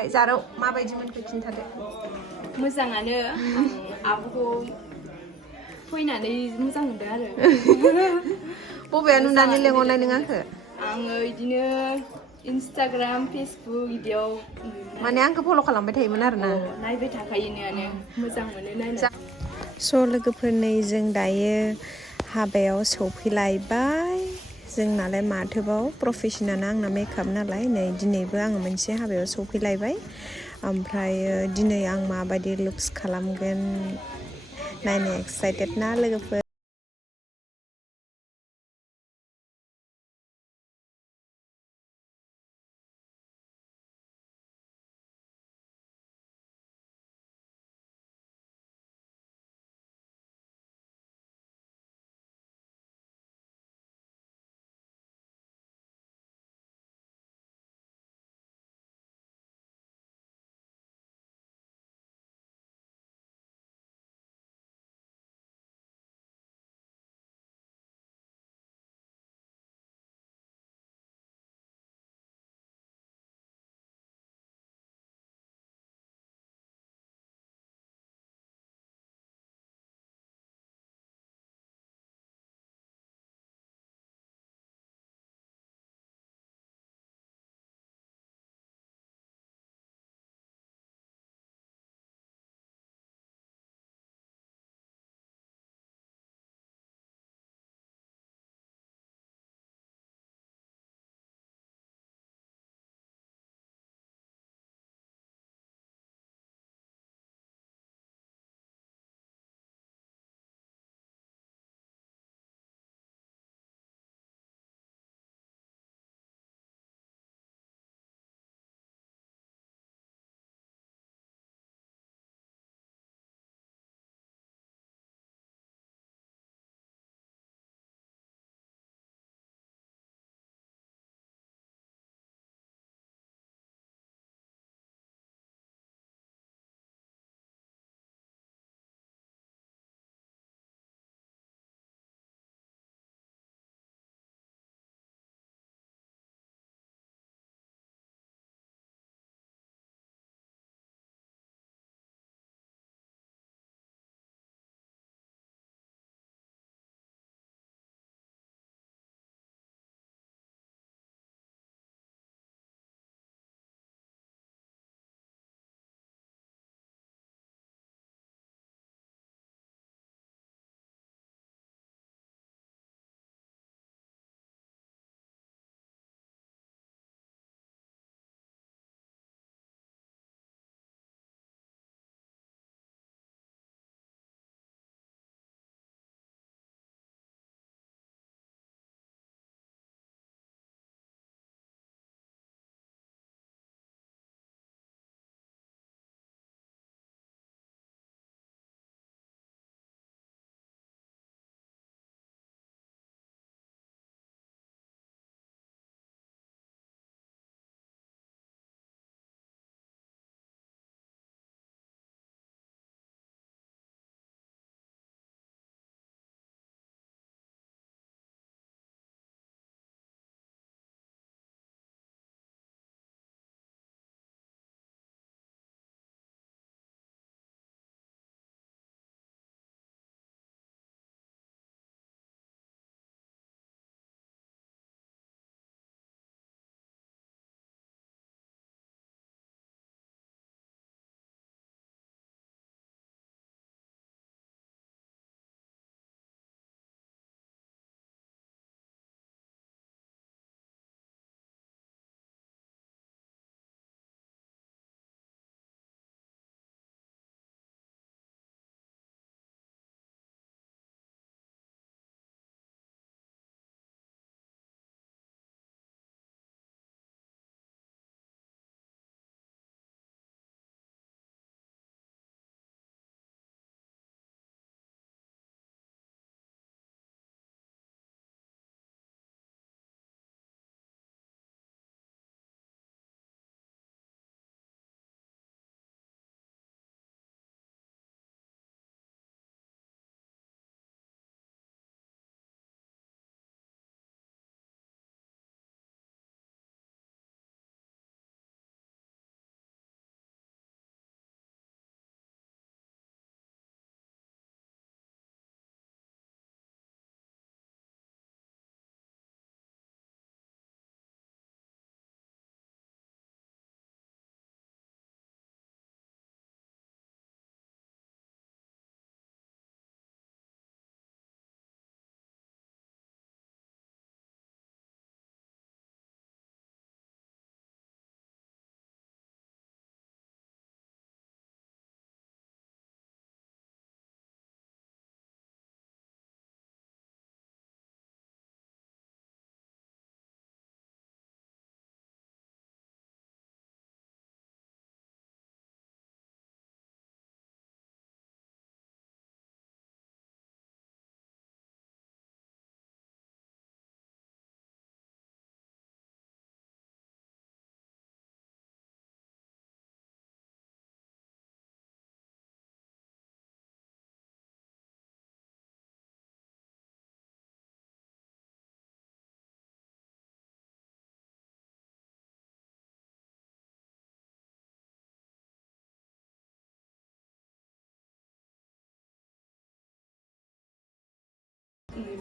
ओमफ्राय जारौ माबायदि मोनखो खिन्थादो मोजाङानो आब'खौ फैनानै मोजां मोनदों आरो बबेया नुनानै मोजाङानो लेंहरनाय नों बेरायनो आंखो आङो बिदिनो इन्सटाग्राम फेसबुक बिदियाव माने आंखौ फल' खालामबाय थायोमोन आरो ना नायबाय थाखायोआनो मोजां मोनो नायनो स' लोगोफोर नै जों दायो हाबायाव सौफैलायबाय जोंनालाय माथोबाव प्रफेसनानो आंना मेकआप नालाय नै दिनैबो आङो मोनसे हाबायाव सौफैलायबाय ओमफ्रायो दिनै आं माबायदि लुक्स खालामगोन नायनो एक्साइटेड ना लोगोफोर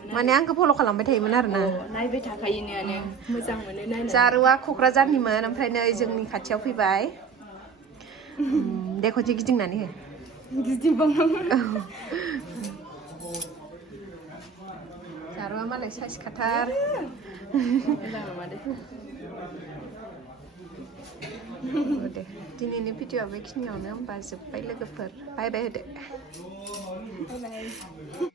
माने आंखौ फल' खालामबाय थायोमोन आरो ना नायबाय थाखायोआनो मोजां मोनो नायनो जारुआ क'क्राझारनिमोन ओमफ्राय नै जोंनि खाथियाव फैबाय दे खनसे गिदिंनानै हो गिदिंबावनांगौ जारुआ मालाय साइज खाथार मोजां नङा दे दे दिनैनि भिडिअ'आ बेखिनियावनो होमबा जोब्बाय लोगोफोर बाय बाय होदो बाय बाय